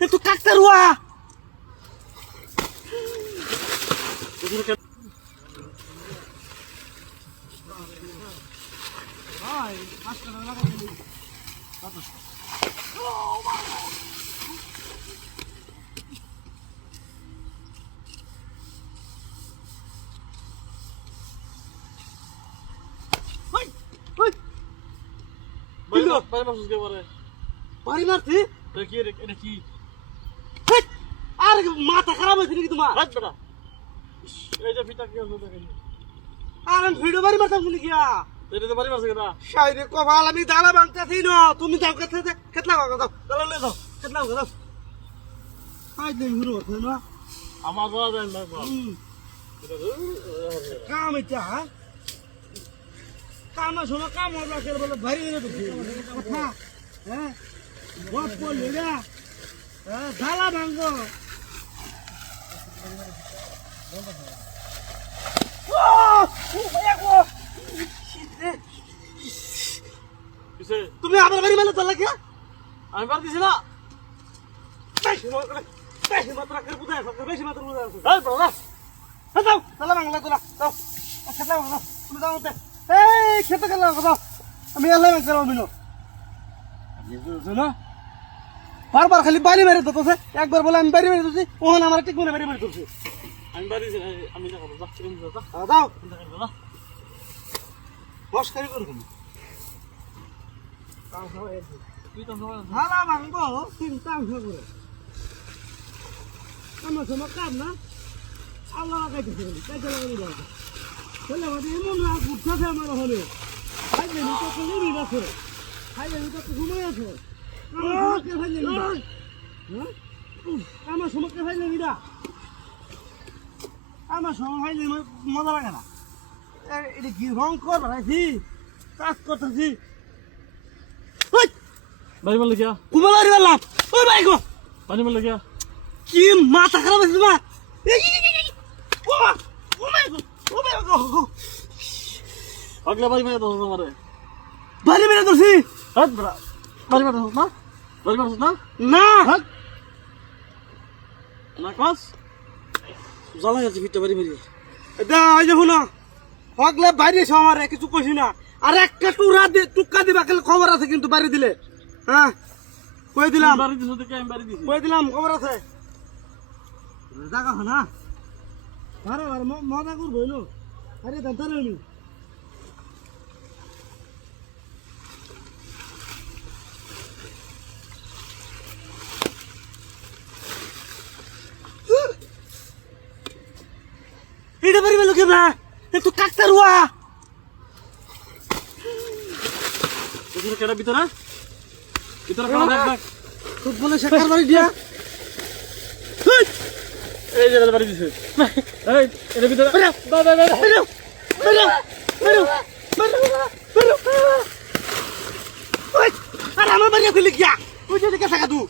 একটু কাকতে রুয়া বাড়ি মারছি আর মাথা খারাপ হয়েছে নাকি তোমার আর আমি ভিডিও বাড়ি মারতাম শুনি গিয়া শাইরে কপাল আমি দালা ভাঙতেছি না তুমি যাও কেতলা দাও দালা লে দাও কেতলা দাও আই দিন শুরু হচ্ছে না আমার বলা যায় না কাম এটা কাম শোনো কাম আমরা করে বলে ভারী হয়ে তো কথা হ্যাঁ গপ বললি না হ্যাঁ দালা ভাঙবো তুমি আমার বাড়ি মেলে চলে গিয়া আমি পার দিছি না বেশি মাত্রা করে বুঝায় বেশি মাত্রা বুঝায় এই বড়া দাও তাহলে বাংলা তোলা দাও খেতে দাও তুমি দাও এই খেতে গেল দাও আমি এলাই মাছ করবো মিনো বারবার খালি বাড়ি মেরে দিতেছে একবার বলে আমি বাড়ি মেরে দিচ্ছি ওখানে আমার ঠিক মনে বাড়ি মেরে দিচ্ছি আমি বাড়ি আমি দাও মস্কারি করবি ভাড়া ভাঙবো চিন্তা করে আমার সময় কাম না আল্লাহ লাগাইতেছে কাজে লাগানি যাবে ছেলে আমাদের এমন রাগ উঠতেছে আমার হলে খাইলে নিতে তো লিমিট আছে খাইলে নিতে তো সময় আছে আমার সময় খাইলে নিরা আমার সময় খাইলে মজা লাগে না এটা কি রং কর ভাইছি কাজ করতেছি বাড়ি মারলে কিয়া কুমারি বললাম ওই ভাই গো বাড়ি মারলে কিয়া কি মাথা খারাপ হয়েছে তোমার আগলা বাড়ি মেরে দোষ মারে বাড়ি মেরে ধরছি হাত বড়া বাড়ি মারছ না বাড়ি মারছ না না না কাজ জ্বালা গেছে ভিতরে বাড়ি মেরে এটা এই দেখো না হকলে বাইরে এসে আমার কিছু কইছি না আর একটা টুকা দিবা খেলে খবর আছে কিন্তু বাড়ি দিলে হ্যাঁ কই দিলাম বাড়ি দিছ দেখে আমি বাড়ি দিছি কই দিলাম খবর আছে জায়গা না আরে আরে মজা করবো না আরে দাঁড়ানো নি এটা বাড়ি মেলো কেমন একটু কাকতে রুয়া ভিতরে কেডা ভিতরে খাওয়া দেখ ফুটবলের শেখার বাড়ি দিয়া এই যে বাড়ি দিছে এই এর ভিতরে আরে আমার বাড়ি দিলি গিয়া ওই যে দিকে থাকা তুই